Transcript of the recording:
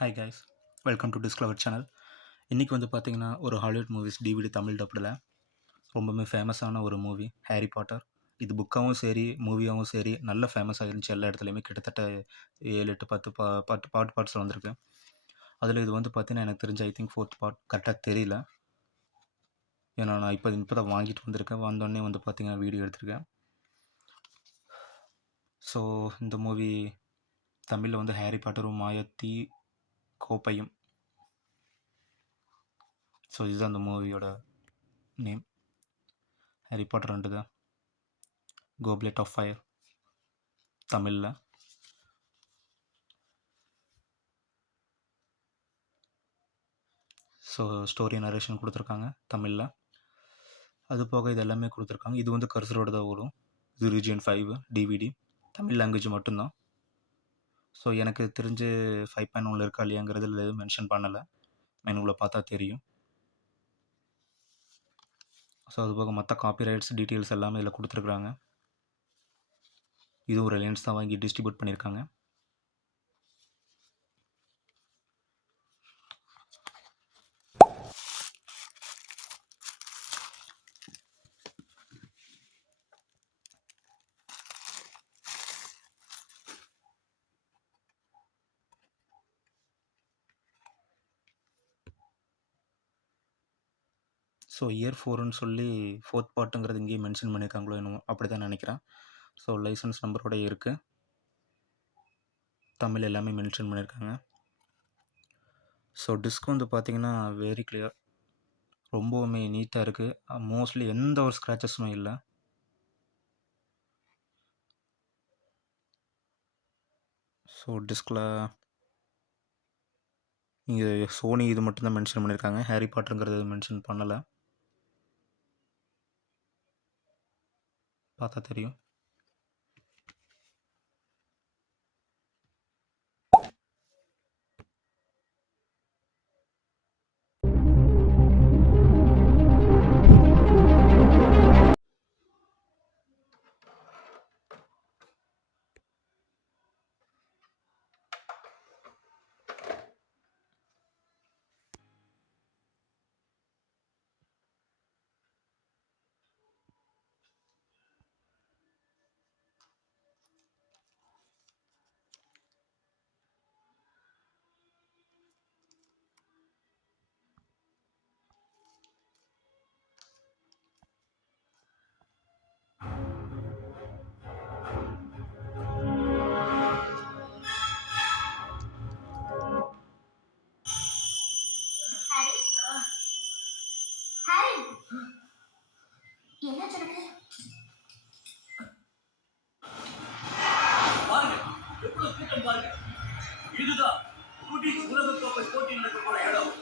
Hi guys, welcome to discover channel. இன்றைக்கி வந்து பார்த்தீங்கன்னா ஒரு ஹாலிவுட் மூவிஸ் டிவிடி தமிழ் டப்பில் ரொம்பவுமே ஃபேமஸான ஒரு மூவி ஹாரி பாட்டர். இது புக்காகவும் சரி மூவியாகவும் சரி நல்ல ஃபேமஸ் ஆகிருந்துச்சு. எல்லா இடத்துலையுமே கிட்டத்தட்ட 7 8 10 பார்ட்ஸில் வந்திருக்கு. அதில் இது வந்து பார்த்தீங்கன்னா எனக்கு தெரிஞ்ச ஐ திங்க் 4th பார்ட் கரெக்டாக தெரியல. ஏன்னா நான் இப்போ தான் வாங்கிட்டு வந்திருக்கேன். வந்தோடனே வந்து பார்த்தீங்கன்னா வீடியோ எடுத்திருக்கேன். ஸோ இந்த மூவி தமிழில் வந்து ஹாரி பாட்டரும் மாயத்தி கோப்பையும். ஸோ இதுதான் அந்த மூவியோட name. Harry Potter and the goblet of fire தமிழில். ஸோ ஸ்டோரி நரேஷன் கொடுத்துருக்காங்க தமிழில். அது போக இது எல்லாமே கொடுத்துருக்காங்க. இது வந்து கர்சரோட தான் ஓடும். இது ரீஜியன் 5 டிவிடி தமிழ் லாங்குவேஜ் மட்டும்தான். ஸோ எனக்கு தெரிஞ்சு 5.1 இருக்கா இல்லையாங்கிறது எதுவும் மென்ஷன் பண்ணலை. மெனுவில் பார்த்தா தெரியும். ஸோ அது போக மற்ற காப்பிரைட்ஸ் டீட்டெயில்ஸ் எல்லாமே இதில் கொடுத்துருக்குறாங்க. இதுவும் ரிலையன்ஸ் தான் வாங்கி டிஸ்ட்ரிபியூட் பண்ணியிருக்காங்க. ஸோ இயர் 4ன்னு சொல்லி 4th பார்ட்டுங்கிறது இங்கேயும் மென்ஷன் பண்ணியிருக்காங்களோ என்னமோ, அப்படி தான் நினைக்கிறேன். ஸோ லைசன்ஸ் நம்பரோட இருக்குது. தமிழ் எல்லாமே மென்ஷன் பண்ணியிருக்காங்க. ஸோ டிஸ்க் வந்து பார்த்திங்கன்னா வெரி கிளியர், ரொம்பவுமே நீட்டாக இருக்குது. மோஸ்ட்லி எந்த ஒரு ஸ்க்ராச்சஸுமே இல்லை. ஸோ டிஸ்கில் இங்கே சோனி இது மட்டும்தான் மென்ஷன் பண்ணியிருக்காங்க. ஹாரி பாட்டருங்கிறது மென்ஷன் பண்ணலை. பார்த்தா தெரியும். இதுதான் உலகக்கோப்பை போட்டி நடக்க போற இடம்.